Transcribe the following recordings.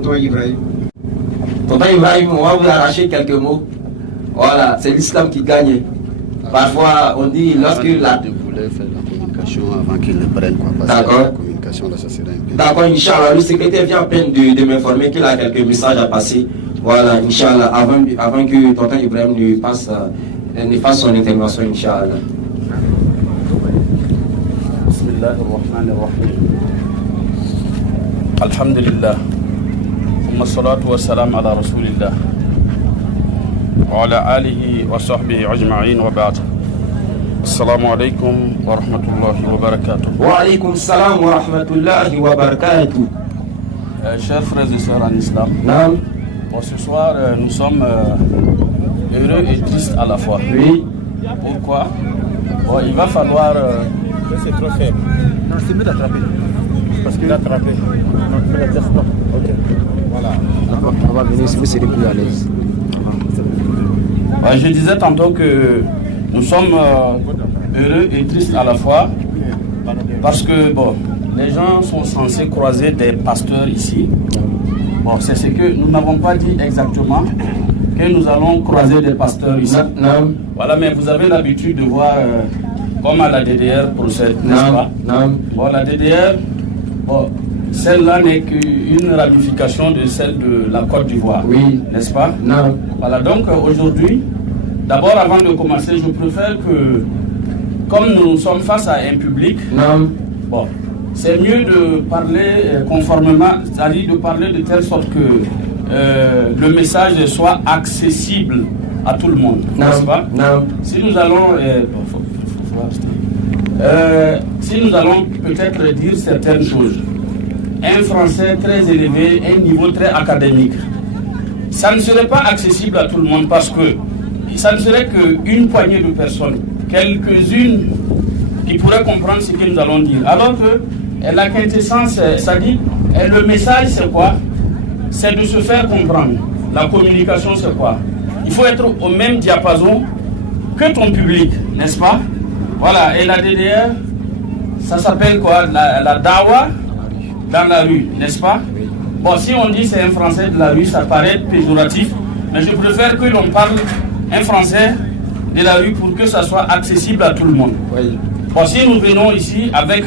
tonton Ibrahim. Tonton Ibrahim, on va vous arracher quelques mots. Voilà, c'est l'islam qui gagne. Parfois, on dit lorsque la... Je voulais faire la communication avant qu'ils ne prennent quoi. D'accord. La communication, là, ça serait un peu... D'accord, Inch'Allah, le secrétaire vient à peine de m'informer qu'il a quelques messages à passer. Voilà, Inch'Allah, avant que tonton Ibrahim ne fasse son intervention, Inch'Allah. Bismillahirrahmanirrahim. Alhamdulillah. Thumma salatu wa salam ala rasulillah. Wa ala alihi wa sahbihi ajma'in wa ba'd. Assalamu alaikum wa rahmatullahi wa barakatuh. Wa alaikum salam wa rahmatullahi wa barakatuh. Chers frères et sœurs en islam, bon, ce soir nous sommes heureux et tristes à la fois. Oui. Pourquoi? Bon, il va falloir... C'est trop faible. Non, c'est mieux d'attraper. Parce qu'il a attrapé. Non, ok. Voilà. On va venir si vous serez plus à l'aise. Je disais tantôt que nous sommes heureux et tristes à la fois parce que bon, les gens sont censés croiser des pasteurs ici. Bon, c'est ce que nous n'avons pas dit exactement, que nous allons croiser des pasteurs ici. Non. Voilà, mais vous avez l'habitude de voir comment la DDR procède, n'est-ce pas? Non. Bon, la DDR, bon, celle-là n'est qu'une ratification de celle de la Côte d'Ivoire, Oui. n'est-ce pas? Non. Voilà, donc aujourd'hui, d'abord avant de commencer, je préfère que, comme nous sommes face à un public, Non. bon, c'est mieux de parler conformément, c'est-à-dire de parler de telle sorte que le message soit accessible à tout le monde, n'est-ce pas? Non. Si nous allons, si nous allons peut-être dire certaines choses, un français très élevé, un niveau très académique, ça ne serait pas accessible à tout le monde parce que ça ne serait qu'une poignée de personnes, quelques-unes qui pourraient comprendre ce que nous allons dire. Alors que la quintessence, c'est-à-dire, le message c'est quoi? C'est de se faire comprendre. La communication c'est quoi? Il faut être au même diapason que ton public, n'est-ce pas? Voilà, et la DDR, ça s'appelle quoi? La dawa dans la rue, n'est-ce pas? Bon, si on dit c'est un français de la rue, ça paraît péjoratif, mais je préfère que l'on parle un français de la rue pour que ça soit accessible à tout le monde. Oui. Bon, si nous venons ici avec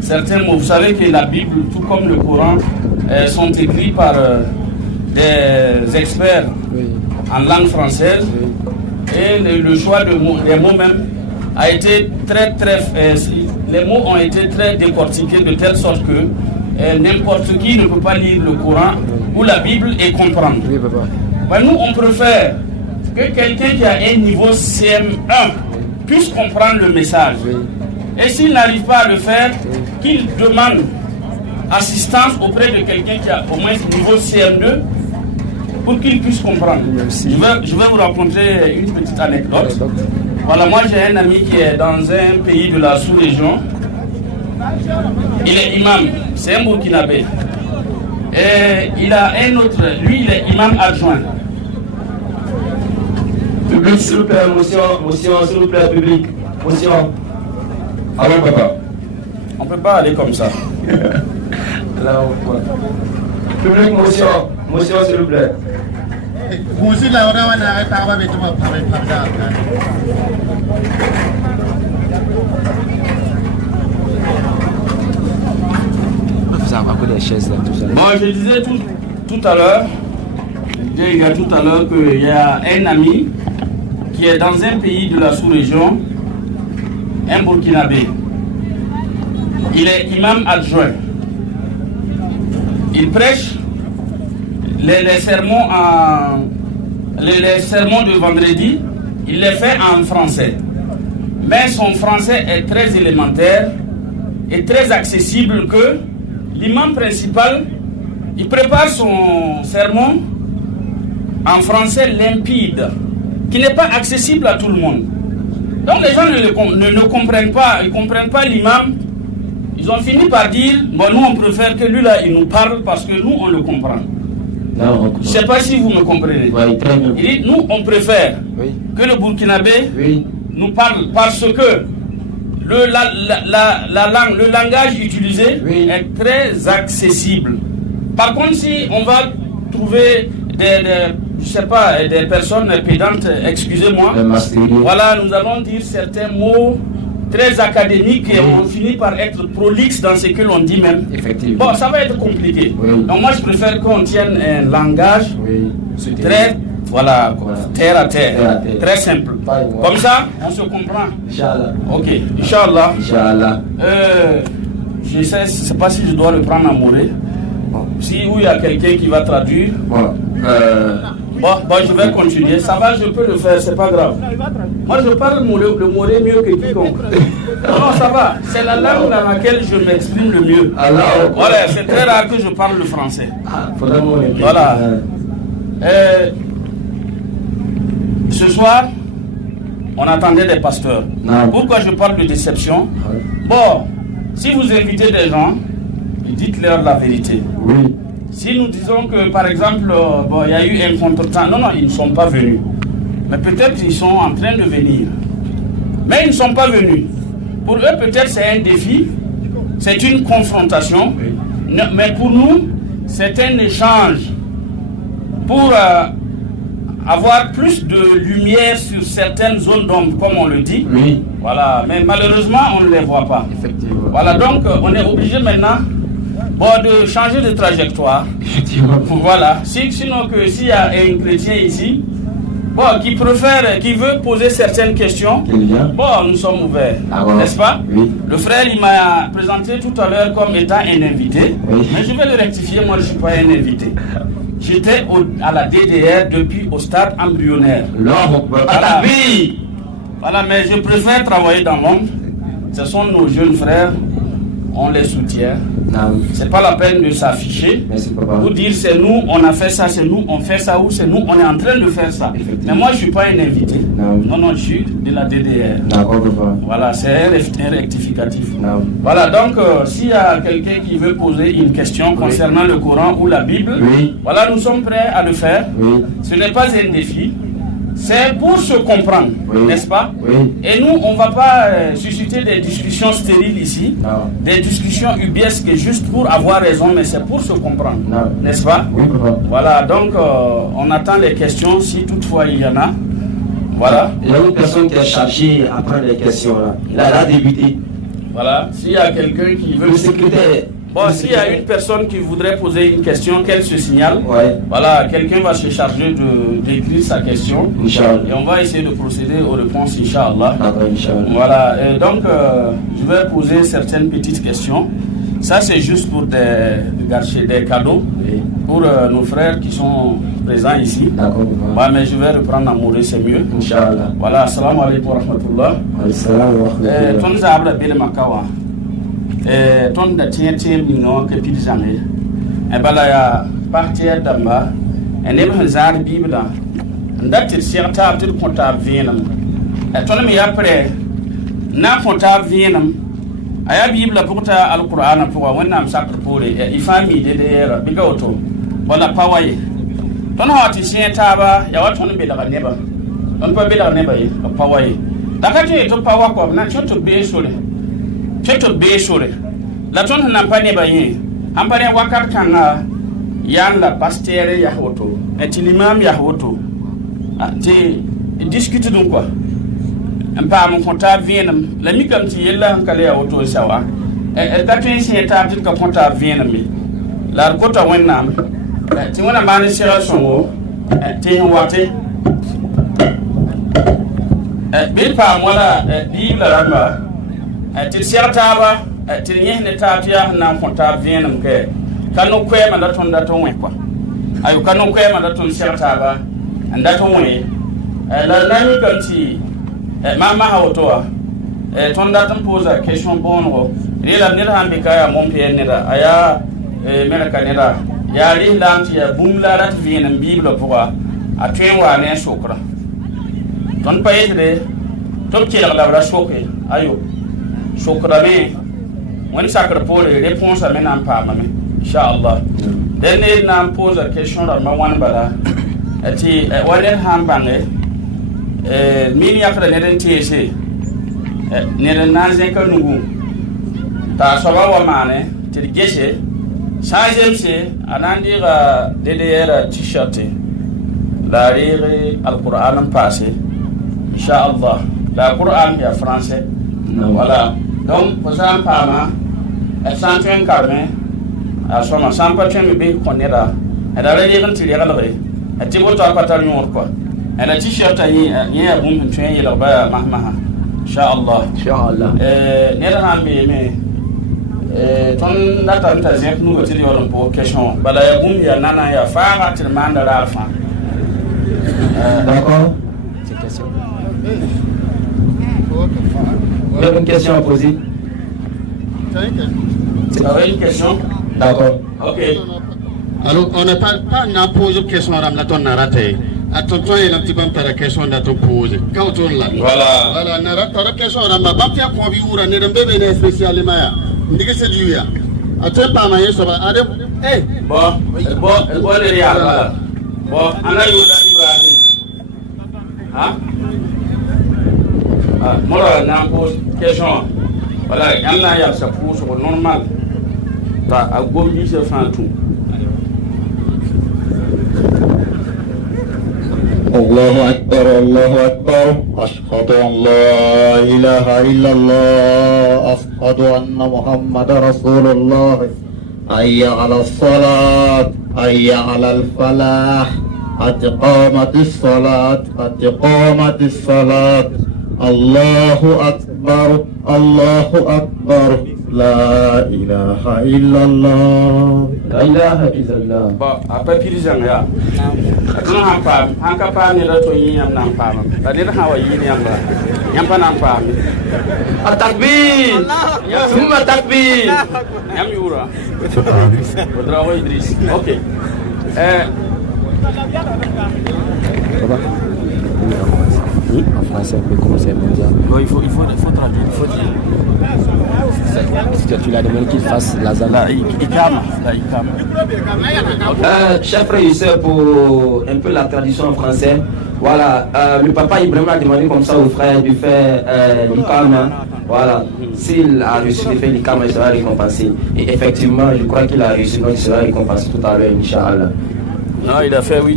certains mots, vous savez que la Bible, tout comme le Coran, sont écrits par des experts en langue française, et le choix des mots même a été les mots ont été très décortiqués de telle sorte que n'importe qui ne peut pas lire le Coran ou la Bible et comprendre. Oui, papa. Mais nous, on préfère que quelqu'un qui a un niveau CM1 puisse comprendre le message. Et s'il n'arrive pas à le faire, qu'il demande assistance auprès de quelqu'un qui a au moins niveau CM2 pour qu'il puisse comprendre. Je vais vous raconter une petite anecdote. Voilà, moi j'ai un ami qui est dans un pays de la sous-région. Il est imam, c'est un Burkinabé. Et il a un autre, lui il est imam adjoint. Public, s'il vous plaît, motion, s'il vous plaît, public. Motion. Allons, papa. On ne peut pas aller comme ça. Là, on voit. Public, motion, s'il vous plaît. Des chaises là, tout ça. Bon, je disais tout à l'heure, il y a tout à l'heure qu'il y a un ami qui est dans un pays de la sous-région, un Burkinabé. Il est imam adjoint. Il prêche les sermons de vendredi, il les fait en français. Mais son français est très élémentaire et très accessible que l'imam principal, il prépare son sermon en français limpide, qui n'est pas accessible à tout le monde. Donc les gens ne comprennent pas, ils ne comprennent pas l'imam. Ils ont fini par dire, bon, nous on préfère que lui là, il nous parle parce que nous on le comprend. Non, je ne sais pas si vous me comprenez. Oui, très bien. Il dit, nous on préfère que le Burkinabé nous parle parce que la langue, le langage utilisé est très accessible. Par contre, si on va trouver des personnes pédantes, excusez-moi, voilà, nous allons dire certains mots très académiques et on finit par être prolixe dans ce que l'on dit même. Effectivement. Bon, ça va être compliqué. Oui. Donc moi, je préfère qu'on tienne un langage très, voilà, terre à terre, très simple. Comme ça, on se comprend. Inch'Allah. Ok, Inch'Allah. Inch'Allah. Je ne sais pas si je dois le prendre en moré. Si il y a quelqu'un qui va traduire. Bon, je vais continuer. Ça va, je peux le faire, c'est pas grave. Moi, je parle le moré mieux que quiconque. Non, ça va. C'est la langue dans laquelle je m'exprime le mieux. Voilà, c'est très rare que je parle le français. Voilà. Ce soir, on attendait des pasteurs. Pourquoi je parle de déception? Bon, si vous invitez des gens, dites-leur la vérité. Oui. Si nous disons que, par exemple, il y a eu un contretemps, non, ils ne sont pas venus. Mais peut-être ils sont en train de venir. Mais ils ne sont pas venus. Pour eux, peut-être c'est un défi, c'est une confrontation. Oui. Mais pour nous, c'est un échange pour avoir plus de lumière sur certaines zones d'ombre, comme on le dit. Oui. Voilà. Mais malheureusement, on ne les voit pas. Effectivement. Voilà, donc on est obligé maintenant de changer de trajectoire. Voilà. Sinon que s'il y a un chrétien ici, qui veut poser certaines questions, nous sommes ouverts. N'est-ce pas? Oui. Le frère, il m'a présenté tout à l'heure comme étant un invité. Oui. Mais je vais le rectifier, moi je ne suis pas un invité. J'étais à la DDR depuis au stade embryonnaire. Voilà. Oui. Voilà, mais je préfère travailler dans l'ombre. Ce sont nos jeunes frères. On les soutient. C'est pas la peine de s'afficher ou dire c'est nous, on a fait ça, c'est nous, on fait ça ou c'est nous, on est en train de faire ça. Mais moi je suis pas un invité. Non, je suis de la DDR. Voilà, c'est un rectificatif. Voilà, donc s'il y a quelqu'un qui veut poser une question concernant le Coran ou la Bible, voilà, nous sommes prêts à le faire. Ce n'est pas un défi. C'est pour se comprendre, n'est-ce pas? Et nous, on ne va pas susciter des discussions stériles ici, des discussions ubiesques juste pour avoir raison, mais c'est pour se comprendre, n'est-ce pas? Voilà, donc on attend les questions, si toutefois il y en a. Voilà. Il y a une personne qui a cherché à prendre les questions là. Il a débuté. Voilà, s'il y a quelqu'un qui veut... Le secrétaire. Bon, s'il y a une personne qui voudrait poser une question, qu'elle se signale. Ouais. Voilà, quelqu'un va se charger d'écrire sa question. Inch'Allah. Et on va essayer de procéder aux réponses, Inch'Allah. Inch'Allah. Voilà, et donc je vais poser certaines petites questions. Ça, c'est juste pour des cadeaux pour nos frères qui sont présents ici. D'accord. Ouais, mais je vais reprendre à mourir, c'est mieux. Inch'Allah. Voilà, assalamu alaikum wa rahmatullah. Ton zabla bele makawa. Ton da tiɲɛ min ŋɔ ka pili zaŋe bala ya parteɛ damba neb sẽn zãad bibla n dat tɩ d seg taab tɩ d kõ taab vẽenem tõnd me yaa prɛ na n kõ taab vẽenem a yaa bibla pʋg t'a alqur'ana pʋga wẽnnaam sakr poore y fãa mi dedeɛɛra bɩ ga woto wala pa wa ye tõnd sã wa tɩ sẽn taaba ya wa tõnd belga neba tõnd pa belg neba ye pa wa ye da ka tɩ tɩ pa wa kɔb na tɩ tɩ bee sore Cheto be sore la ton na pane ba yin ampare wakar kanga yan la pasteur ya hoto et l'imam ya hoto ti discute donc quoi un pa mon compta vienam la mi kam ti yella kale ya hoto sawa e ta tin si ta tit ka compta vienam mi la ko ta wonnam ti wona mani sira songo ti wate bi pa wala bi la ramba tɩ sɛg taaba tɩ d yẽs ne taab tɩ yaa na n kõ taab vẽenem kɛ ka no-koɛɛmã da tõnd dat n wẽ kɔa ayo ka no-koɛɛmã da tõnd sɛg taaba n dat n wẽ la na mikame tɩ maa woto wa tõnd dat n poosa question bõonego reelame ned sãn bɩ ka yaa mom-pɛɛl neda a yaa meneka neda yaa lislaam tɩ yaa bũmb la rat vẽenem biiblã pʋga a tõe n waa ne a sokra tõnd pa yetde tɩ b kelg la b ra soke ayo sokrame wani sakar pore réponse ame nan paamame inshallah den ne nan pose question da ma wan bala ati wani han bange min yakra ne den tese ne den nan zen ka nugu ta soba wa mane ti gese Ça c'est anandira DDR t-shirt la rire al-Qur'an passé inshallah la Qur'an ya français voilà donc vous en parlez et sans train carmé à son sans pas train be connaîtra et la rire un tire la rire et tu vois toi pantalon quoi et la t-shirt yi a bon train yi la ba mahmaha inshallah nera hambe ton data ta zek nu ko tiri wala po question bala ya bum ya nana ya fara til manda la alfa D'accord. C'est question. Vous avez une question à poser? C'est une question. D'accord. Ok. Alors, on n'a pas posé une question à la tonne raté. Attention, il y a un petit peu de question à te poser. Quand on l'a. Voilà, on a une question à la bas qui a convié ou à ne pas spécialement. On dit que c'est du bien. Attends, pas maïs, ça va. Eh, Bon, le réal, voilà. Bon, Anna Ibrahim. Hein? Ah, moi, on pose question. Voilà, il y a ça pour ce normal. Bah, à Gobi, c'est fin tout. الله أكبر الله أكبر أشهد أن لا إله إلا الله أشهد أن محمد رسول الله حي على الصلاة حي على الفلاح قد قامت الصلاة قد قامت الصلاة الله أكبر الله أكبر لا إله إلا الله La ilaha illallah. Bon, après pirizan ya. Kana pam, hanka pam ni rato yin yam nan pam. Badir hawa yin yam ba. Yam pa nan pam. At-takbir. Summa takbir. Yam yura. Wadrawa Idris. OK. En français, on peut commencer mondial. Il faut traduire, il faut dire. Tu l'as demandé qu'il fasse la zala. La ikama. Chers frères et sœurs, pour un peu la tradition en français, voilà, le papa Ibrahim a demandé comme ça aux frères de faire l'ikama. Voilà, s'il a réussi de faire l'ikama, il sera récompensé. Et effectivement, je crois qu'il a réussi, donc il sera récompensé tout à l'heure, Inch'Allah. Non, il a fait 8%.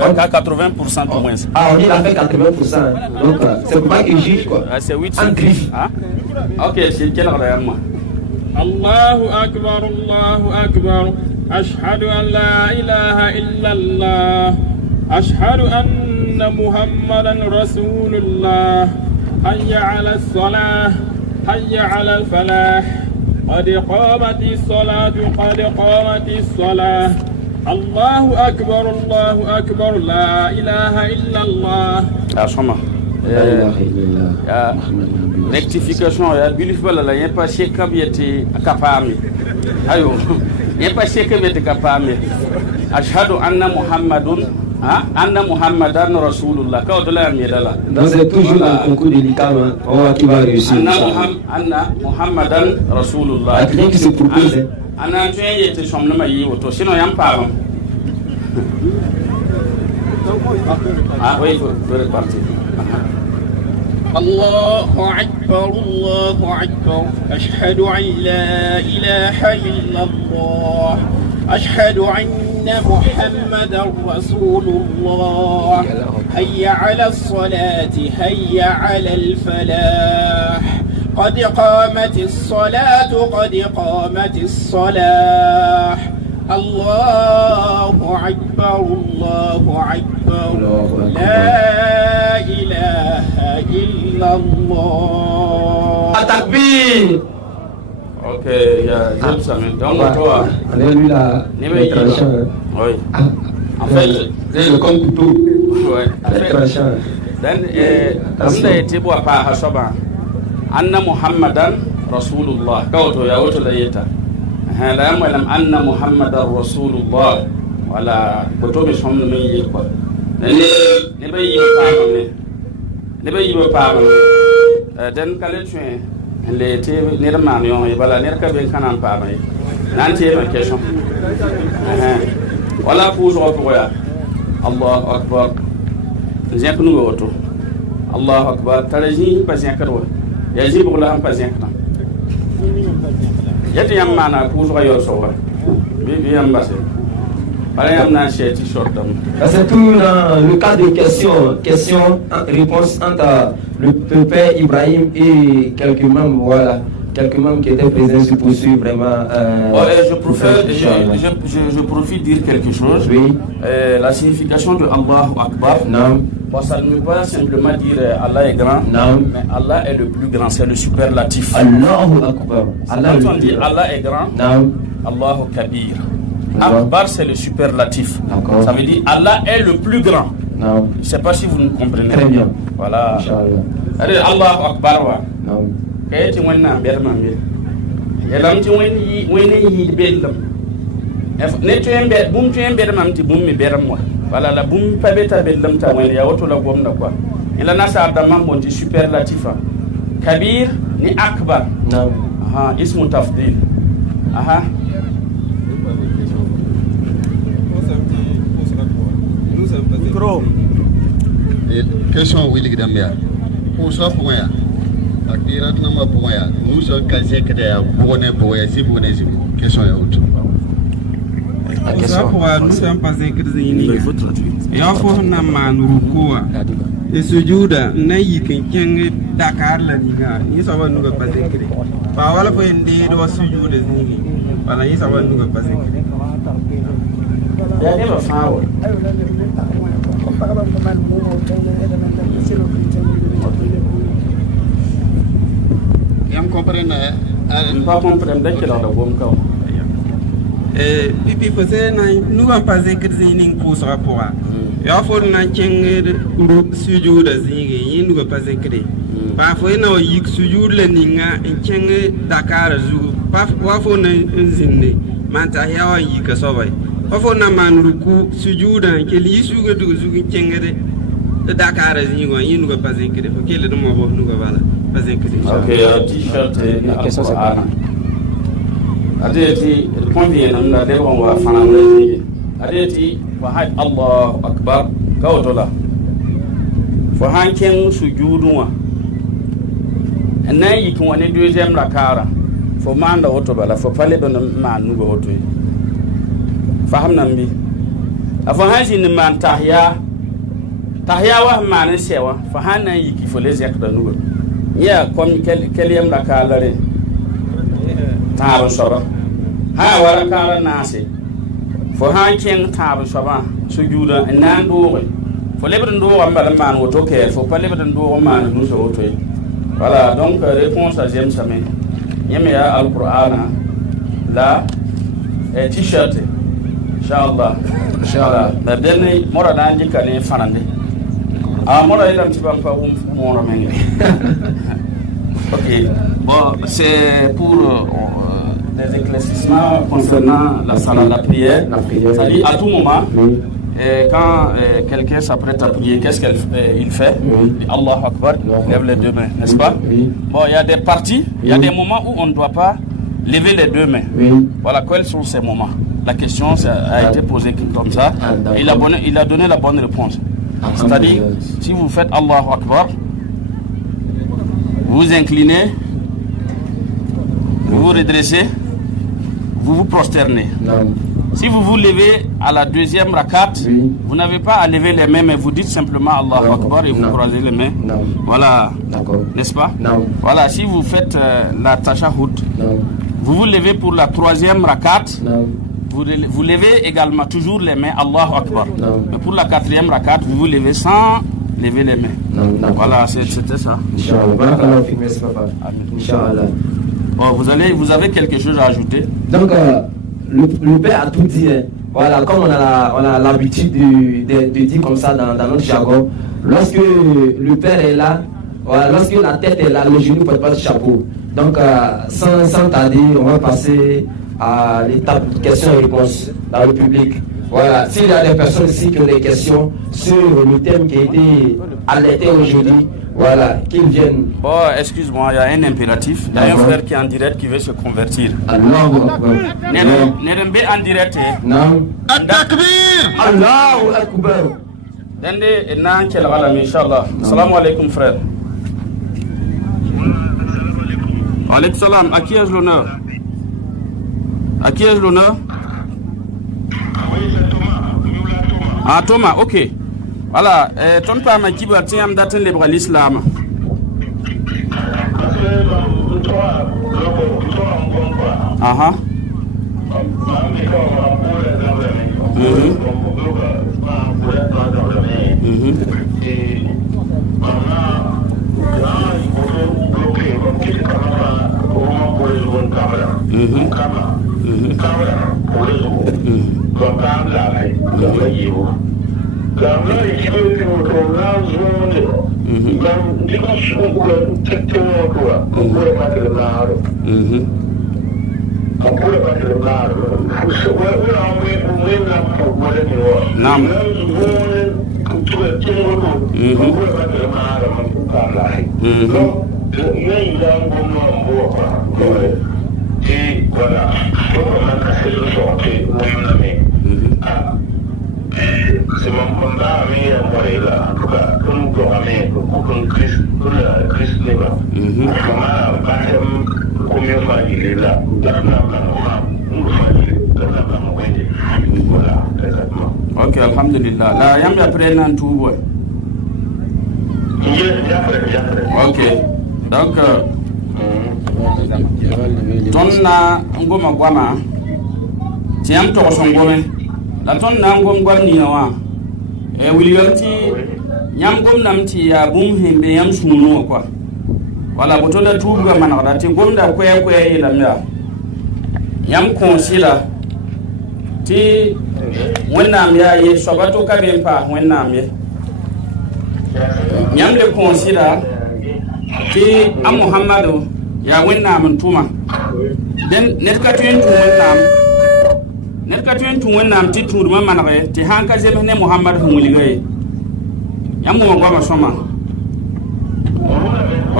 80% au moins. Ah, on dit qu'il a fait 80%. Donc, c'est pas qu'il juge, quoi. C'est 8. En griffe. OK, c'est quel heure moi? Allahu Akbar, Allahu Akbar. Ashhadu an la ilaha illallah. Ashhadu anna Muhammadan Rasulullah. Hayya ala salah. Hayya ala falah. Qad qamati salatu, qad qamati salah. Allahu Akbar, la ilaha illallah. Asoma. Rectification, il y a bilif bala la y'a pas chez Kabieti Kapami. Ayo, il n'y a pas chez Kabieti Kapami. Ashhadu anna Muhammadun, anna Muhammadan Rasulullah. Quand on l'a mis là. Donc c'est toujours dans le concours de l'ikama, on voit qui va réussir. Anna Muhammadan Rasulullah. Il y a quelqu'un qui se propose. Anna tu es été son nom yi auto sinon yam pas. Ah oui, il faut repartir. Allahu Akbar, Allahu Akbar. Ashhadu an la ilaha illallah. Ashhadu anna Muhammadan Rasulullah. Hayya ala as-salati, hayya ala al-falah. قد قامت الصلاة قد قامت الصلاة الله أكبر الله أكبر لا إله إلا الله Takbir. OK, il y a James donc toi. Allez-lui la tranchant. Oui. En fait, c'est le compte couteau. Ouais. La tranchant. Dan anda été bois pas hasaba. Anna Muhammadan Rasulullah. Kauto ya woto la yeta. La malam anna Muhammadan Rasulullah. Wala boto be som me yi ko. Ne bay yi pa me. Ne bay yi pa me. Dan kale tuen le te ne da man yon e bala ne ka ben kanan pa me. Nan te ma question. Wala pour zo ko ya. Allahu akbar. Zek nu woto. Allahu akbar. Taraji pa zek ko. يجب لهم بزينكنا يدي يمانا كوزغا يوسوا C'est tout le cas de question-réponse entre le père Ibrahim et quelques membres, voilà. Quelques membres qui étaient présents se poursuivent vraiment. Je profite de dire quelque chose. Oui. La signification de Allahu Akbar. Non. Ça ne veut pas simplement dire Allah est grand. Non. Mais Allah est le plus grand, c'est le superlatif. Allahu Akbar. Quand on dit Allah est grand, non. Allahu Kabir. Akbar, c'est le superlatif. Ça veut dire Allah est le plus grand. Non. Je ne sais pas si vous nous comprenez. Très bien. Voilà. Allez, Allahu Akbar. Non. Kayati wannan biyar mambe ya lamti wani yi beldam ne to yembe bum to yembe mamti bum mi beram wa wala la bum pabeta beldam ta wani ya wato la gomna kwa ila nasa da mambo ti superlatifa kabir ni akbar non. Aha ismu tafdil aha micro question wili gidamya pour ça pour ya akira nama pour ya nous sommes quasi que des bonnes pour ya si bonnes question ya autre ça pour nous sommes pas incriminés et en faut na manurukoa et sujuda na yikin Dakar la ninga ni sawa nuga pas incriminés ba wala ko ende do sujuda ni wala ni sawa nuga pas incriminés ya never found yam comprendre pas comprendre dès que la bom ka pipi faisait nous avons pas incriminés pour ce rapport ya faut na kenge sujuda zingi ni nuga pas incriminés pa fo na yik sujuda ninga kenge Dakar zu pa wa fo na nzinne manta yawa yika sobai Pafo na manruku sujuda keli suga du sugi kengere de Dakar zingo yinu ga pas inkide fo kele do mo bo nu ga bala pas inkide. OK, t-shirt la question c'est pas. Adeti combien na de on va fana ngi. Adeti wa hay Allahu akbar kawtola. Fo hanken sujudu wa. Anayi ko woni deuxième rakara. Fo manda auto bala fo pale do ma nu ga auto. Faham nambi afa hanji ni man tahya wa man sewa fa hanan yiki fo les yak da nugo ya comme keliyam da kalare tabu soba ha wara kala nase fo hanken tabu soba sujuda nan do fo lebran do wamba man woto ke fo pa lebran do man nu so woto voilà donc réponse à deuxième semaine yeme ya alqur'ana la t-shirt Inshallah. La dernière, moi, on dit qu'on est fanandé. Ah, moi, il a un petit peu pas mon amène. Ok. Bon, c'est pour les éclaircissements concernant la salle de la prière. C'est-à-dire, à tout moment, quand quelqu'un s'apprête à prier, qu'est-ce qu'il fait? Allahu Akbar, lève les deux mains, n'est-ce pas? Bon, il y a des parties, il y a des moments où on ne doit pas lever les deux mains. Voilà, quels sont ces moments? La question a été posée comme ça. Il a donné la bonne réponse. C'est-à-dire, si vous faites Allahu Akbar, vous vous inclinez, vous vous redressez, vous vous prosternez. Si vous vous levez à la deuxième rakat, vous n'avez pas à lever les mains, mais vous dites simplement Allahu Akbar et vous croisez les mains. Voilà, n'est-ce pas? Voilà, si vous faites la tashahhud, vous vous levez pour la troisième rakat. Vous levez également toujours les mains, Allahu Akbar. Mais pour la quatrième rakat, vous vous levez sans lever les mains. Voilà, c'était ça. Inch'Allah. Bon, vous avez quelque chose à ajouter? Donc, le père a tout dit. Voilà, comme on a l'habitude de dire comme ça dans notre jargon, lorsque le père est là, voilà, lorsque la tête est là, le genou ne porte pas de chapeau. Donc, sans tarder, on va passer à l'étape questions et réponses dans le public. Voilà, s'il y a des personnes ici qui ont des questions sur le thème qui a été alerté aujourd'hui, voilà, qu'ils viennent. Bon, excuse-moi, il y a un impératif. Il y a un frère qui est en direct qui veut se convertir. Allahu Akbar. Nerembe en direct. Non. Takbir. Allahu Akbar. Dende nan kela wala inshallah. Assalamu alaikum frère. Alaikum salam. À qui ai-je l'honneur? À qui ai-je l'honneur? Ah, Thomas, ok. Voilà, ton père m'a dit que tu as daté le l'islam. Ah, c'est mon combat là, en tout cas, comme Christ là. Ok, alhamdulillah. La yam ya prenne un tout boy. Ok. Donc tonna ngoma gwama tiam to so ngome la tonna ngom gwam ni wa e wiliyarti nyam gom namti ya bum himbe yam sunu kwa wala botola tuga manada ti gomda kwe la mya yam konsila ti wonnam ya ye sobato kabe pa wonnam ye nyam le konsila ti am muhammadu ya wonnam tuma den net ka tu wonnam ti tuduma manare ti hanka je ne muhammad hu muligaye yam mo ngoma soma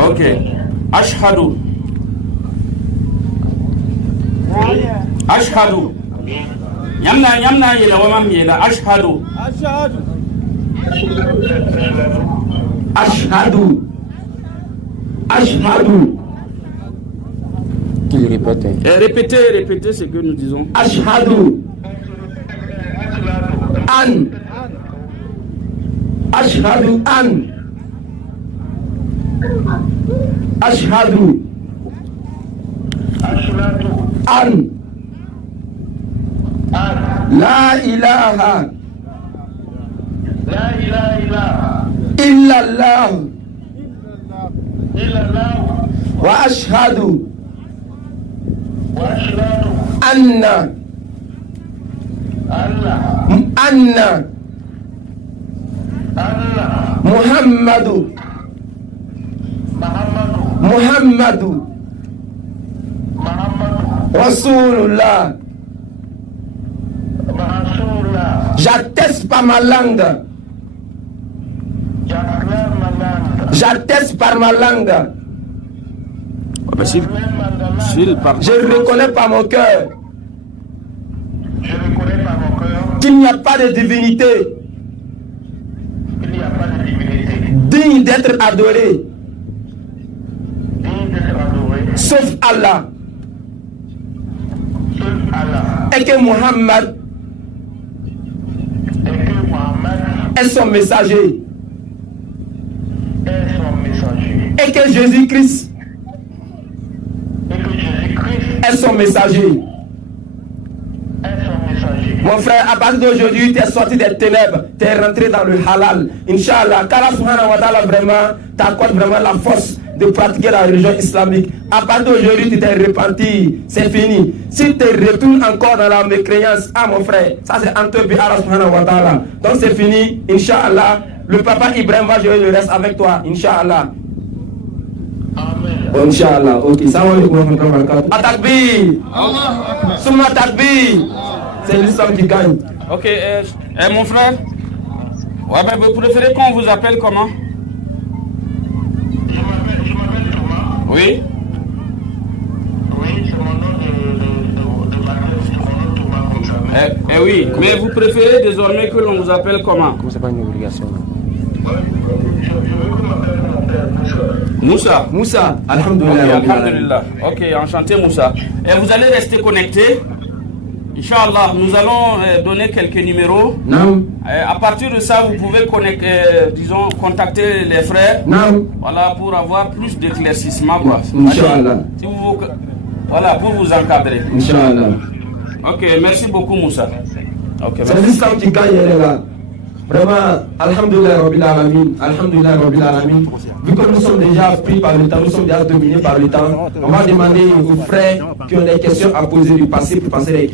okay ashhadu yamna yela wa mam yela ashhadu Qu'il répète. Répétez ce que nous disons. Ashhadu an ashhadu an la ilaha illallah wa ashhadu anna Muhammadu Rasulullah. J'atteste par ma langue. J'atteste par ma langue. Je reconnais par mon cœur qu'il n'y a pas de divinité digne d'être adoré sauf Allah, et que Muhammad est son messager, et que Jésus-Christ est son messager. Mon frère, à partir d'aujourd'hui, tu es sorti des ténèbres, tu es rentré dans le halal. Inch'Allah, qu'Allah subhanahu wa ta'ala vraiment t'accorde vraiment la force de pratiquer la religion islamique. À partir d'aujourd'hui, tu t'es repenti, c'est fini. Si tu retournes encore dans la mécréance, mon frère, ça c'est entre eux et Allah subhanahu wa ta'ala. Donc c'est fini, Inch'Allah. Le papa Ibrahim va gérer le reste avec toi, Inch'Allah. Amen. Inch'Allah, ok. Salam alaikum wa rahmatullahi wa barakatuh. Atakbir. Souma takbir. C'est l'islam qui gagne. Ok, mon frère, ouais, ben, vous préférez qu'on vous appelle comment? Je m'appelle Thomas. Oui. Oui, c'est mon nom de baptême, c'est mon nom Thomas comme ça. Oui, mais vous préférez désormais que l'on vous appelle comment? Comme c'est pas une obligation. Je veux qu'on m'appelle Moussa. Moussa, alhamdulillah. Ok, alhamdulillah. Ok, enchanté Moussa. Et vous allez rester connecté? Inch'Allah, nous allons donner quelques numéros. À partir de ça, vous pouvez contacter les frères. Voilà, pour avoir plus d'éclaircissement. Inch'Allah. Si vous, voilà, pour vous encadrer. Inch'Allah. Ok, merci beaucoup Moussa. Okay, c'est l'islam qui gagne là. Vraiment, Alhamdulillah Rabbil Alamin, Alhamdulillah Rabbil Alamin. Vu que nous sommes déjà pris par le temps, nous sommes déjà dominés par le temps, on va demander aux frères qui ont des questions à poser du passé pour poser des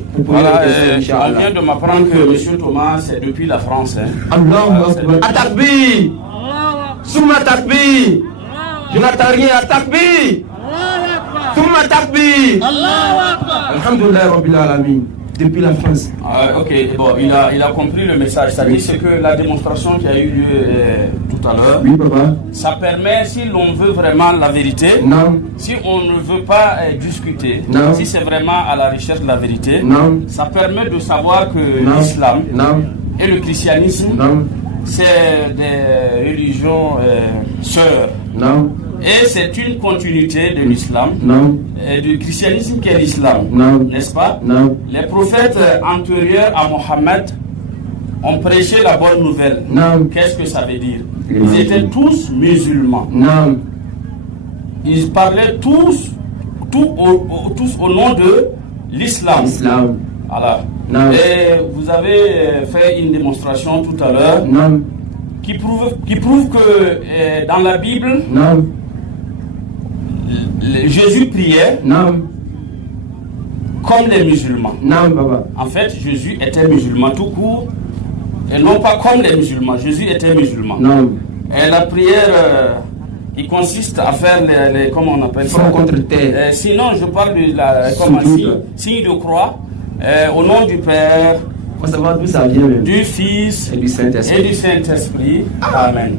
questions. On vient de m'apprendre que M. Thomas, c'est depuis la France. Atakbi Souma Takbi. Je n'attends rien, Atakbi Souma Takbi. Alhamdulillah Rabbil Alamin. Depuis la France. Ok, bon, il a compris le message. C'est-à-dire que la démonstration qui a eu lieu tout à l'heure, oui, papa, ça permet, si l'on veut vraiment la vérité, si on ne veut pas discuter, si c'est vraiment à la recherche de la vérité, ça permet de savoir que l'islam et le christianisme, c'est des religions sœurs. Et c'est une continuité de l'islam, et du christianisme qui est l'islam, n'est-ce pas? Les prophètes antérieurs à Mohammed ont prêché la bonne nouvelle. Qu'est-ce que ça veut dire? Ils étaient tous musulmans. Ils parlaient tous au nom de l'islam. Voilà. Et vous avez fait une démonstration tout à l'heure qui prouve que dans la Bible, Jésus priait comme les musulmans. En fait, Jésus était musulman tout court, et non pas comme les musulmans. Jésus était musulman. Et la prière qui consiste à faire les comment on appelle ça, contre terre. Sinon, je parle de la signe de croix au nom du Père, savoir d'où ça vient, du Fils et du Saint-Esprit. Amen.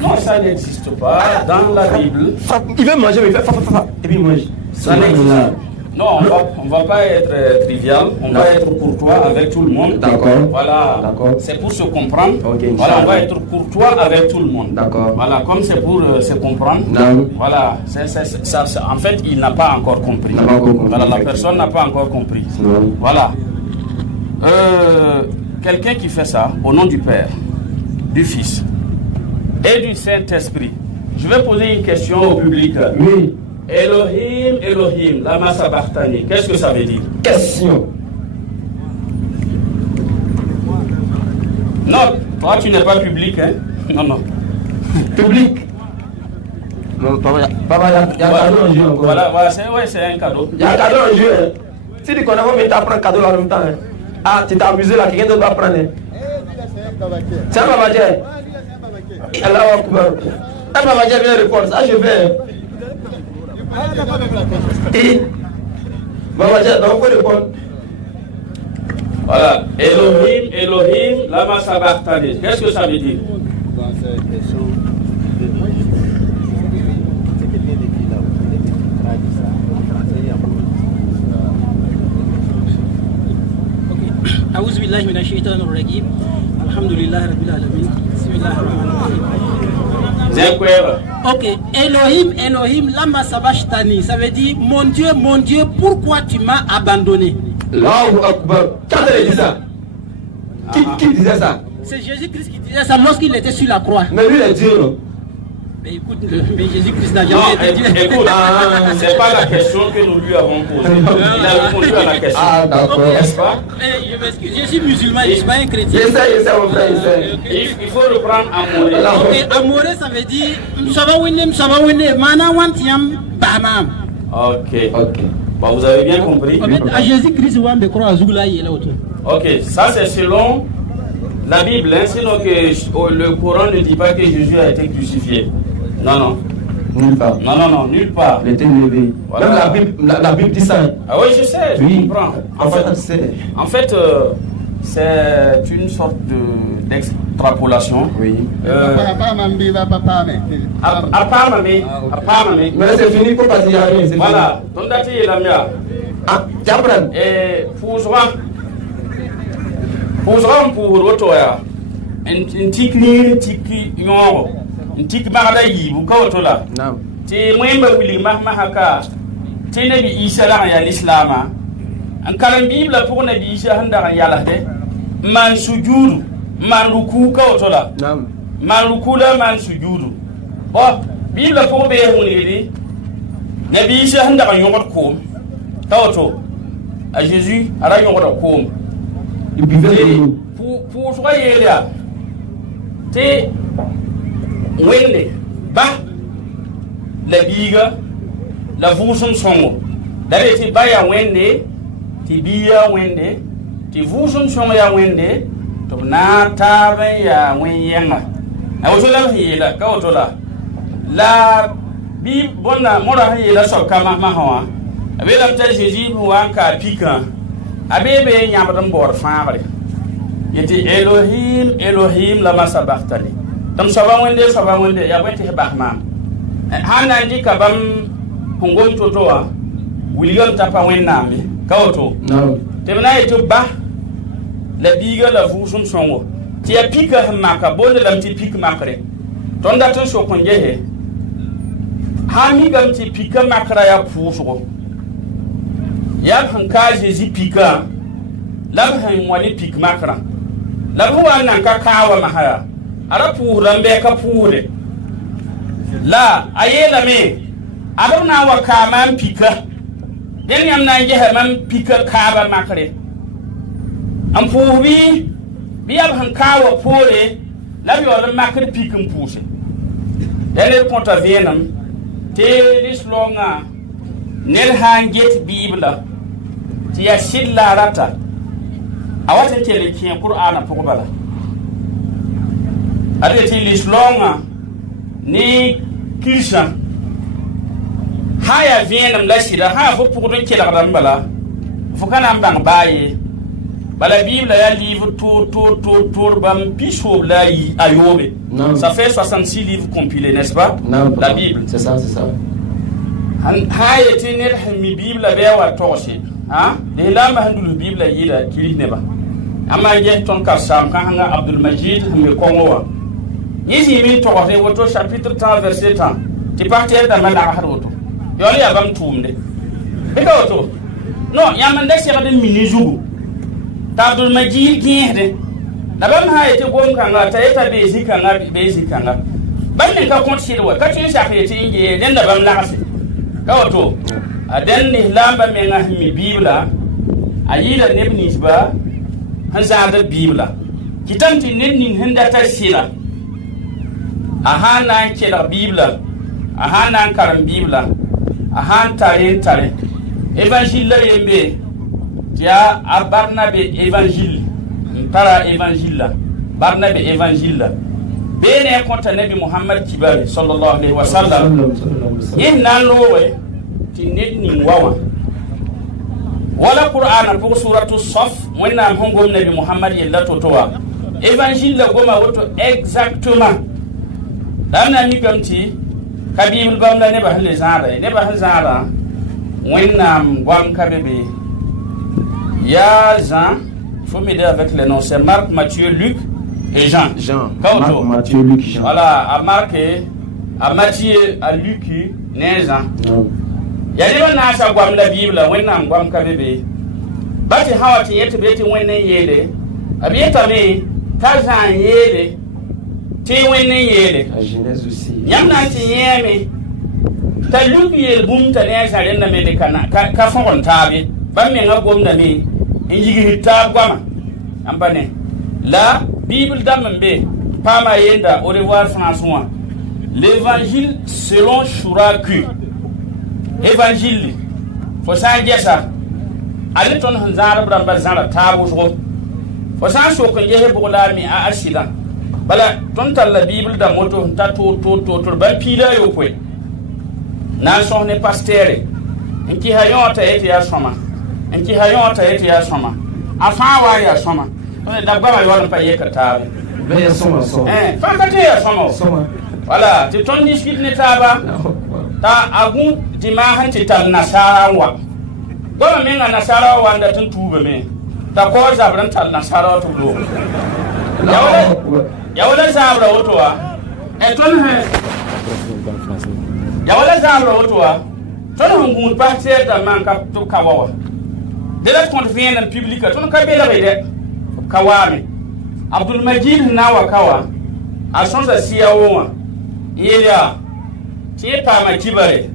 Non, ça n'existe pas dans la Bible. Il veut manger, mais il fait et puis il mange. Ça n'existe pas. Non, on va pas être trivial, on va être courtois avec tout le monde. D'accord. Voilà. C'est pour se comprendre. Voilà, on va être courtois avec tout le monde. D'accord. Voilà, comme c'est pour se comprendre. Voilà. En fait, il n'a pas encore compris. Voilà, la personne n'a pas encore compris. Voilà. Quelqu'un qui fait ça au nom du Père, du Fils et du Saint-Esprit. Je vais poser une question au public. Oui. Elohim, Elohim, lama sabachthani. Qu'est-ce que ça veut dire? Question. Non, toi tu n'es pas public, hein? Non. Public. Non, papa, il y a un cadeau en jeu encore. Voilà, c'est un cadeau. Il y a un cadeau en jeu. Si tu connais pas, mais tu apprends un cadeau en même temps. Ah, tu t'es amusé là, quelqu'un d'autre va prendre. C'est un babadien. Allah Akbar. Un babadien vient répondre. Ça, je vais. Et babadien, non, il faut répondre. Voilà. Elohim, Elohim, lama sabachthani. Qu'est-ce que ça veut dire? أعوذ بالله من الشيطان الرجيم الحمد لله رب العالمين بسم الله الرحمن الرحيم. Ok, Elohim, lama sabachthani, ça veut dire mon Dieu, pourquoi tu m'as abandonné? Allahu Akbar. Qui a dit ça? Qui disait ça? C'est Jésus-Christ qui disait ça lorsqu'il était sur la croix. Mais lui, il est Dieu, non? Mais écoute, mais Jésus-Christ n'a jamais été Dieu. Écoute, c'est pas la question que nous lui avons posée. Il a répondu à la question. Ah, d'accord. N'est-ce pas? Je m'excuse, je suis musulman, je ne suis pas un chrétien. J'essaie, mon frère, j'essaie. Il faut reprendre Amoré. Ok, Amoré, ça veut dire Msawawine, Mana Wantiam, Bamam. Ok. Bon, vous avez bien compris. À Jésus-Christ, on va croire à Zoula, il est là autour. Ok, ça c'est selon la Bible, hein, sinon que le Coran ne dit pas que Jésus a été crucifié. Non. Nulle part. Non, nulle part. Il était levé. Voilà. Même la Bible dit ça. Ah oui, je sais, je comprends. En fait, c'est une sorte d'extrapolation. Oui. Mais c'est fini pour passer à rien. Voilà. Ton dati est la mienne. Ah, j'apprends. Et pour Rotoya, un tiki nyoro. Ntik magada yi bu kawtola ti moyimba wili mahaka ti nabi isa la ya l'islama an karam Bible pour na bi sha handa ran yala de man sujudu man ruku ka otola Naam. man ruku la man sujudu oh Bible pour be huniri nabi sha handa ran yogot ko tawoto à Jésus ara yogot ko Il buvait de l'eau. pour soyez là te wende ba la biga la vusum songo dare ti baya wende ti biya wende ti vusum songo ya wende to na tabe ya wenyenga na wotola hila ka wotola la bi bona mora hila so kama ma hawa abela ta Jésus wa ka pika abebe nyamadan bor faare yeti Elohim Elohim lama sabachthani tam saba wende ya wenti hebahma hana ndi kabam hongon totoa William tapa wennami kawoto No. temna eto ba la biga la vusum songo ti ya pika maka bonde lam ti pika makre tonda to so konje ha mi gam ti pika makra ya fuso ya hanka Jésus pika lam han wani pika makra lam huwa nan ka kawa mahaya ara puhuran be ka puhure la ayela me adona wa kaman pika den yam nan je man pika kaba makre am puhubi biya han kawa pore la bi wala makre pikin puse den konta venam te lislonga nel hanget bibla ti ya shilla rata awata tele ki Qur'ana pokobala adeti lislonga ni Christian haya vienam la shida ha fo pokudon kela rambala fo kana mbang baye bala Bible ya livre tour bam piso la ayobe ça fait 66 livres compilés n'est-ce pas Non, la Bible c'est ça haya tinir mi Bible be wa toshi ha de la ma handul Bible yida kiri ne ba amma je ton ka sam kan hanga Abdul Majid me kongowa yisi mi to wote woto chapitre 30 verset 30 ti partir da mala haroto yoli abam tumde e ka woto no yamande se ba de minijugu ta Abdul Majid gihde da bam ha yete gom kan ta yeta be zikanga ban ka konti shirwa ka tin sha yete inge den da bam la ka woto adan ni lamba me nga mi Bibla ayida nebnis ba hanza da Bibla kitanti nennin handa tarsira ahana kela Bibla ahana karam Bibla ahan tare évangile yembe tia Barnabe évangile para évangile Barnabe évangile bene konta nabi Muhammad kibari sallallahu alaihi wasallam inna lowe tinni wawa wala Qur'ana pour suratu Saf wenna hongom nabi Muhammad yalla totowa évangile goma woto exactement dana mi gamti kabibul bamla ne ba hal zara wenna gwam kabebe ya Jean faut m'aider avec les noms c'est Marc Matthieu Luc et Jean Marc Matthieu Luc Jean voilà à Marc à Matthieu à Luc ne Jean yani wannan sa gwam la Bibla wannan gwam kabebe bati hawati yete beti wannan yele abiyeta me tazan yele ti wannan yele la Genèse aussi yamna ti yeme ta Luc yel bum ta ne saren na me de kana ka fon tabe ban me ngabom na me injigi tab gwama ambane la Bible d'Amembe Pama Yenda, au revoir François. L'évangile selon Chouraku. Évangile. Faut ça dire ça. Allez ton hanzara bramba zara tabu zo. Faut ça so kan yehe bola mi a asida. Bala ton tal la Bible da moto ta to ba pila yo pwe. Na so ne pasteur. Enki hayon ta ete ya soma. Enki hayon ta ete ya soma. Afa wa ya soma. Da baba yo pa ye katabe. Ben soma. Fa ka te ya soma. Voilà, tu ton discute ne taba. Ta agun ti ma hanti tal nasara wa. Goma menga nasara wa nda tun tuba me. Ta ko zabran tal nasara to do. Ya wala zabra wotowa. E ton he. Ya wala zabra wotowa. Ton hungun pa se da man ka to kawawa. de la compte vient en public ton ka be la be kawami Abdul Majid na wa kawa a son sa siyawo yeya ti pa ma kibare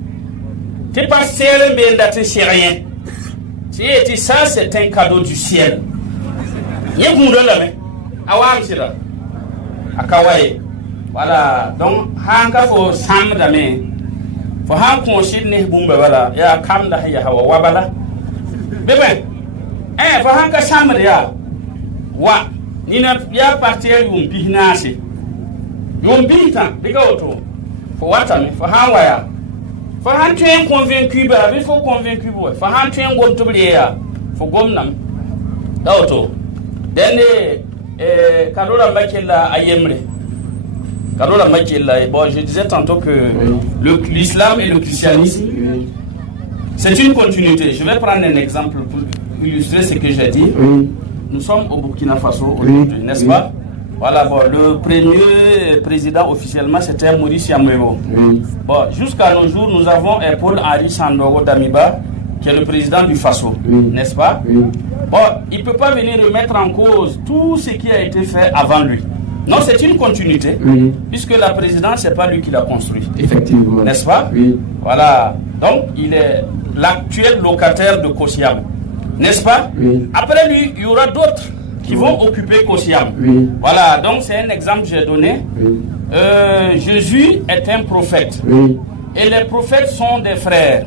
ti pas serre be ndate rien ti ça c'est un cadeau du ciel ye gundo la me awam sira akawaye voilà donc hanga fo sam da me fo han ko shidne bumba wala ya kam da ya hawa wabala bebe fo hanga sam da ya wa ni na ya partir yum bihnasi yum bita diga auto fo wata me fo han waya fo han tuen convaincu ba bi fo convaincu boy fo han tuen gom to ya fo gom nam da auto dene Karola Makela Ayemre. Karola Makela, bon, je disais tantôt que l'islam et le christianisme, c'est une continuité. Je vais prendre un exemple pour illustrer ce que j'ai dit. Nous sommes au Burkina Faso aujourd'hui, n'est-ce pas? Voilà, bon, le premier président officiellement c'était Maurice Yamwebo. Bon, jusqu'à nos jours, nous avons Paul-Henri Sandoro Damiba, qui est le président du Faso, n'est-ce pas? Bon, il ne peut pas venir remettre en cause tout ce qui a été fait avant lui. Non, c'est une continuité, puisque la présidence, ce n'est pas lui qui l'a construit. Effectivement. N'est-ce pas? Voilà. Donc, il est l'actuel locataire de Kosiam. N'est-ce pas? Après lui, il y aura d'autres qui vont occuper Kosiam. Voilà. Donc, c'est un exemple que j'ai donné. Jésus est un prophète. Et les prophètes sont des frères.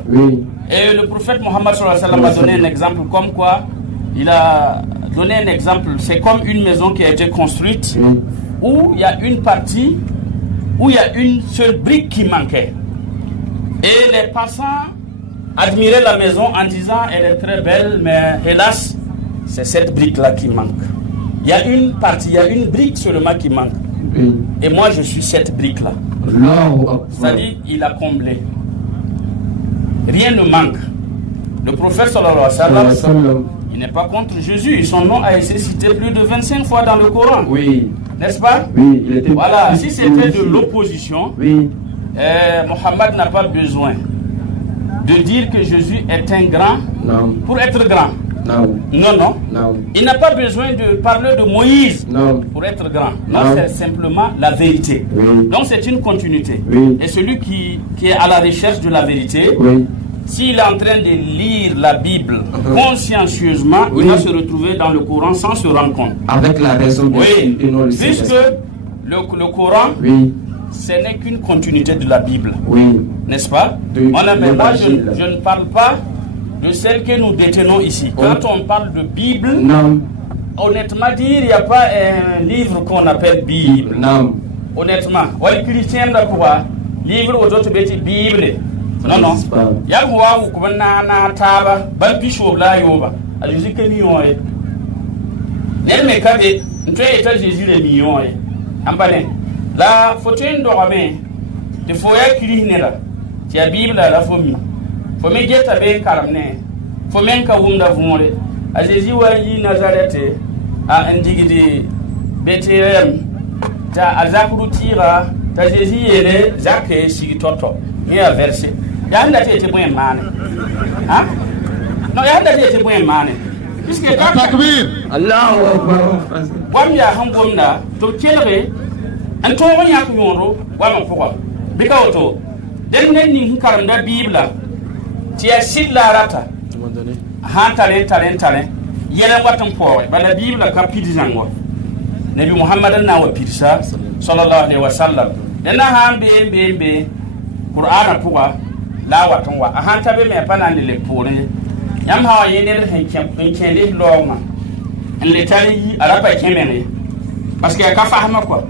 Et le prophète Mohammed sallallahu alayhi wa sallam a donné un exemple comme quoi il a donné un exemple. C'est comme une maison qui a été construite où il y a une partie, où il y a une seule brique qui manquait. Et les passants admiraient la maison en disant elle est très belle, mais hélas, c'est cette brique-là qui manque. Il y a une partie, il y a une brique seulement qui manque. Et moi, je suis cette brique-là. C'est-à-dire, il a comblé. Rien ne manque. Le prophète sallallahu alayhi wa sallam, il n'est pas contre Jésus. Son nom a été cité plus de 25 fois dans le Coran. N'est-ce pas? Il était. Voilà, si c'était de l'opposition, Mohammed n'a pas besoin de dire que Jésus est un grand pour être grand. Non. Il n'a pas besoin de parler de Moïse pour être grand. Non, c'est simplement la vérité. Donc c'est une continuité. Et celui qui est à la recherche de la vérité, s'il est en train de lire la Bible consciencieusement, il va se retrouver dans le Coran sans se rendre compte. Avec la raison de puisque le Coran, ce n'est qu'une continuité de la Bible. N'est-ce pas? Voilà, mais moi, je ne parle pas de celle que nous détenons ici. Quand on parle de Bible, honnêtement dire, il n'y a pas un livre qu'on appelle Bible. Honnêtement. Les chrétiens d'abord, livre aux autres Bible. Non. Il y a un taba, balpicho la yoba. Alors je dis que nous on est. N'est-ce pas que nous avons Jésus les millions. Ambane. La photo d'orame. De foyer qui là. Tu as Bible à la famille. Faut me get à ben carne. Faut même qu'à wunda vumore. A Jésus wa yi Nazareth a indigidi Bethlehem. Ta azakuru tira. Ta Jésus ele zake si toto. Il y a versé. Yanda te bon mane. Hein? Non, yanda te bon mane. Puisque takbir. Allahu Akbar. Wam ya hambomna to kelbe an to wonya ko yoro wama foko. Bika auto. Den nen ni karanda Bible. Ti asilla rata. Han talen. Yele watam powe. Bala Bible ka pidizango. Nabi Muhammad na wa pirsa sallallahu alaihi wasallam. Dena hambe Qur'ana puwa la watan wa a hanta be me pana ni le pore yam ha yene le kende loma en le tali araba kemene parce que ka fahma ko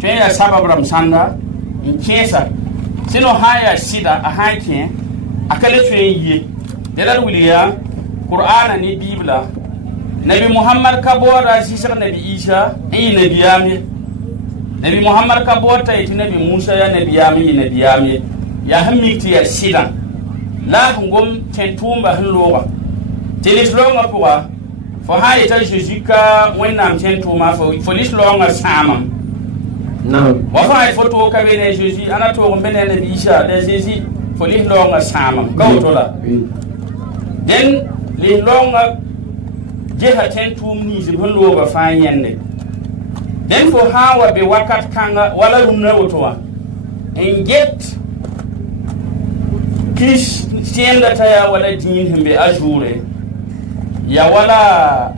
te ya sabab ram sanda in kesa sino haya sida a hake akale yi delal wuliya Qur'ana ni Bibla Nabi Muhammad kabora sisar Nabi Isa nabi yami Nabi Muhammad kabota iti Nabi Musa ya nabi yami ya hamiti ya sida la ngom tentumba hlowa telis longa puwa fo haye ta Jésus ka wennam tentuma fo lis longa samam wa fa foto ka bene Jésus ana to bene na Isa de Jésus fo lis longa samam kawtola den li longa jeha tentum ni zibullo ba fa yenne den fo hawa be wakat kanga wala rumna wotowa en get kish tienda taya wala din himbe ajure ya wala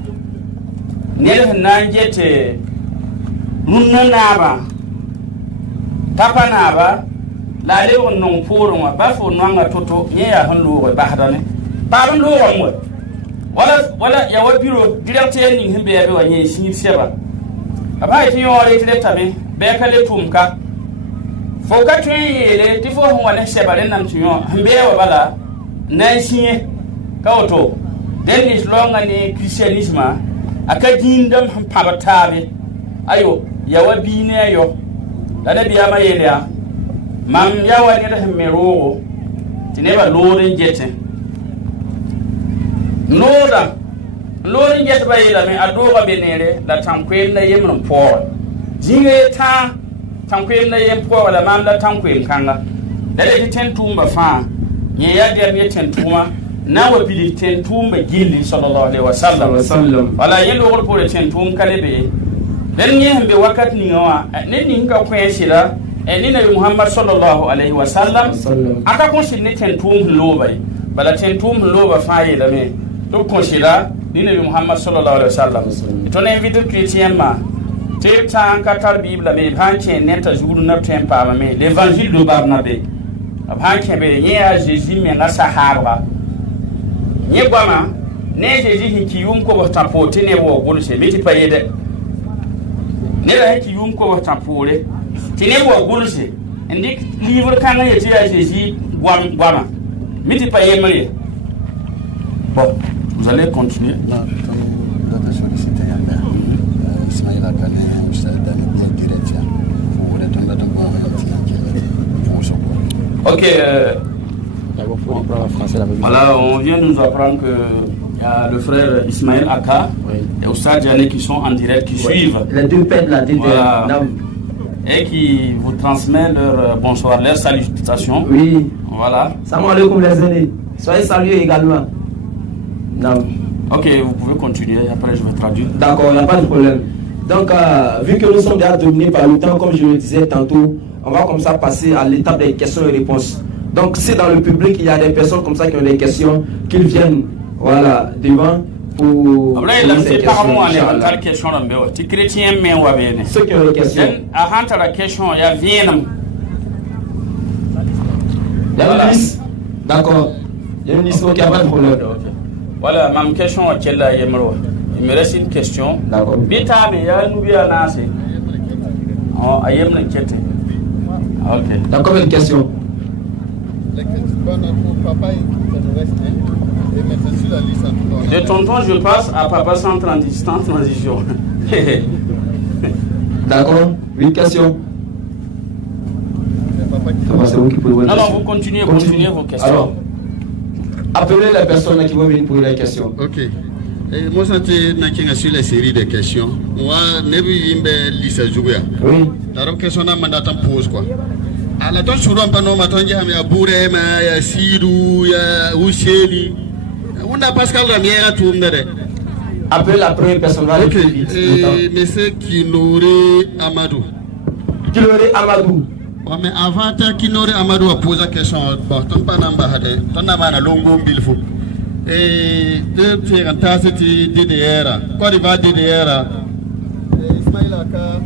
nel nanjete rumna naba tapa naba la le on non pour moi ba fo nanga toto nye ya hanlo ba hadane ba ban lo mo wala ya wa biro directeur ni himbe ya be wanye shi seba aba iti yore iti tabe be kale tumka fo ka tuyele ti fo hon wala seba len nam tuyo himbe wa bala na shi ka oto den is longa ni christianisme aka dindam pabatabe ayo ya wa bine yo da biya ma yele mam ya wa ni da himero tineba lorin jete Lori jet ba yela me adoga benere la tankwen na yemron por jinge ta tankwen na yem por wala mam la tankwen kanga dale tentumba fa ye ya der ye tentuma na wa bili tentumba gilli sallallahu alaihi wasallam wala yelo gol por tentum kalebe den ye hembe wakat ni ngawa ne ni nga kweshira ni nabi muhammad sallallahu alaihi wasallam aka ko shinne tentum lobai bala tentum loba fa yela me to considère ni nabi muhammad sallallahu alaihi wasallam to ne invite chrétien ma te tan ka tar bible me banche neta jour na tempa ma me l'évangile de Barnabé banche be ni a jésus me na sahaba ni gwama ne jésus hinki yum ko tapote ne wo golu se meti payede ne la hinki yum ko tapole ti ne wo golu se indi livre kan ya ti a jésus gwama meti payede bon. Vous allez continuer. Non, notre sollicité Ismail Akane, Ustad Dani, directeur. Vous retournez dans Ok. Voilà, on vient de nous apprendre que y a le frère Ismail Aka et Ustad Dani qui sont en direct, qui suivent. Les deux pères de la DDR. Voilà. Et qui vous transmettent leur bonsoir, leurs salutations. Oui. Voilà. Salam alaikum les aînés. Soyez salués également. Non. Ok, vous pouvez continuer, après je vais traduire. D'accord, il n'y a pas de problème. Donc, vu que nous sommes déjà dominés par le temps, comme je le disais tantôt, on va comme ça passer à l'étape des questions et réponses. Donc, si dans le public, il y a des personnes comme ça qui ont des questions, qu'ils viennent, voilà, devant pour poser ces questions. Ceux qui ont des questions. La question, il y a Vietnam. Il y a une liste. D'accord. Il y a une liste, ok, il n'y a pas de problème. Voilà, ma question est là. Il me reste une question. D'accord. D'accord, une question. De tonton, je passe à papa sans transition. D'accord, une question. C'est vous qui pouvez non, vous continuez vos questions. Alors, appelez les personnes qui vont venir poser les questions. Ok. Et moi, c'est sur la série de questions. Moi, je vais lire oui. La question que je pose quoi. À la temps, je suis il y a Bourem, il y a Sidou, il y a Ousseli. On a Pascal Ramière à tout le monde. Appelez la première personne. Ok. Monsieur Kinore Amadou. Kinore Amadou. Mais avant Kinore Amadou a posé la question, ton panamba ton amana longo bilfo. Et deux tiers en tasse DDR. Quoi il va DDR? Ismail Aka.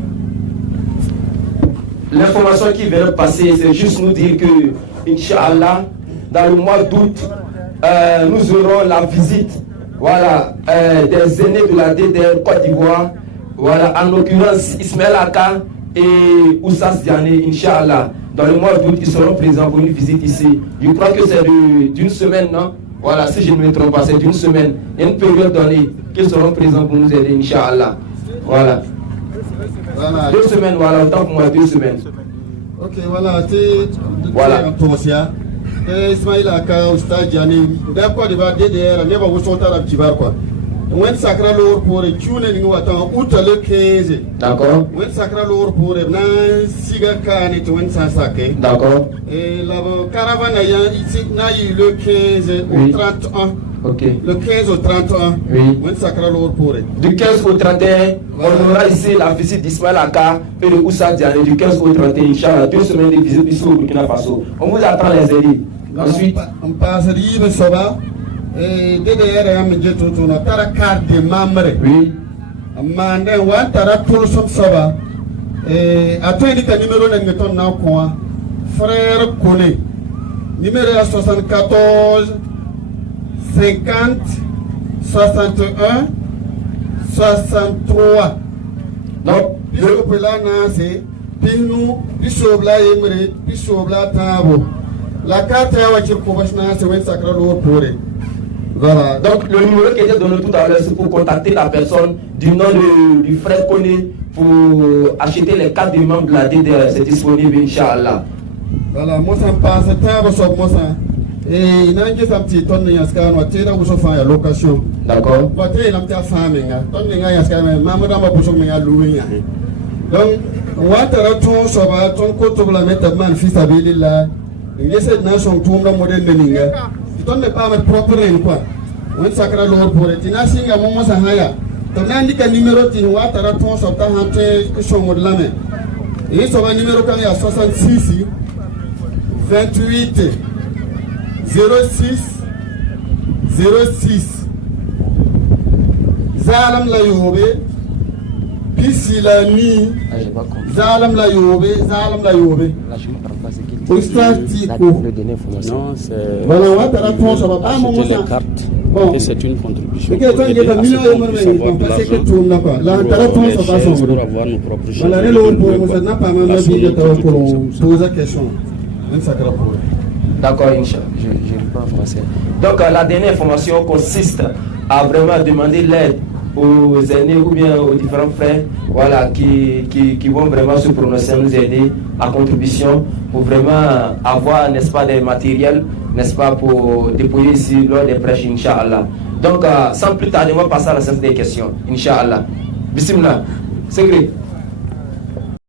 L'information qui vient de passer, c'est juste nous dire que, Inch'Allah, dans le mois d'août, nous aurons la visite, voilà, des aînés de la DDR Côte d'Ivoire, voilà, en l'occurrence Ismail Aka et Oussas Diané, Inch'Allah. Dans le mois d'août, ils seront présents pour une visite ici. Je crois que c'est d'une semaine, non? Voilà, si je ne me trompe pas, c'est d'une semaine. Il y a une période donnée qu'ils seront présents pour nous aider, Inch'Allah. Voilà. 2 semaines, voilà, autant pour moi, 2 semaines. Ok, voilà, c'est. Voilà. Ismail Aka, Oustad Diané, d'accord, il va DDR, il va vous sortir à Ptibar, quoi. When sacra lour pour les tunes, nous attendons outre le 15. D'accord. When sacra lour pour les nan siga can et when sans saké. D'accord. Et la caravane n'a eu le 15 au 31. Ok. Le 15 au 31. Oui. Du 15 au 31, on aura ici la visite d'Ismaël Aka et de Oussa Diané du 15 au 31, Inch'Allah. 2 semaines de visite ici au Burkina Faso. On vous attend les élus. Ensuite, on passe à l'Ibe Soba. Et derrière, on a tout un tas de cartes de membres. Oui. Mandé, on a tout son Soba. Et à toi, il y a un numéro de ton nom, quoi. Frère Kone. Numéro 74 50 61 63. Donc, le là, c'est Pinu, Pisobla Emre, Pisobla Tabo. La carte est à Chirkovachna, c'est un sacré pour voilà. Donc, le numéro qui était donné tout à l'heure, c'est pour contacter la personne du nom du frère Kone pour acheter les cartes de membres de la DDR. C'est disponible, Inch'Allah. Voilà, moi ça me passe, Tabo sur moi ça. Et il y a un petit tonne de Yaska, on a tiré où je fais la location. D'accord. On a tiré la petite femme, tonne de Yaska, maman dans ma bouche, on a loué. Donc, on va te retourner sur ton côté pour la mettre à fils à Billy là. Il y a cette nation tout le monde de Ninga. Tu ne peux pas mettre propre quoi. On sacre l'or pour être. Tu n'as pas un moment sans haya. Tu n'as indiqué un numéro qui nous a te retourner sur ta hantée que son mot de la main. Et sur un numéro quand il y a 66 28 06 06 Zalam la yobe Pisilani Zalam la yobe Zalam la yobe. Non, c'est les cartes et c'est une contribution pour aider à ce qu'on puisse avoir de l'argent pour les chaises, pour avoir nos propres chaises. D'accord, Inch'Allah, je ne parle pas français. Donc la dernière information consiste à vraiment demander l'aide aux aînés ou bien aux différents frères, voilà, qui vont vraiment se prononcer, nous aider à contribution pour vraiment avoir, n'est-ce pas, des matériels, n'est-ce pas, pour déployer ici lors des prêches, Inch'Allah. Donc sans plus tarder, on va passer à la séance des questions, Inch'Allah. Bismillah. C'est gré.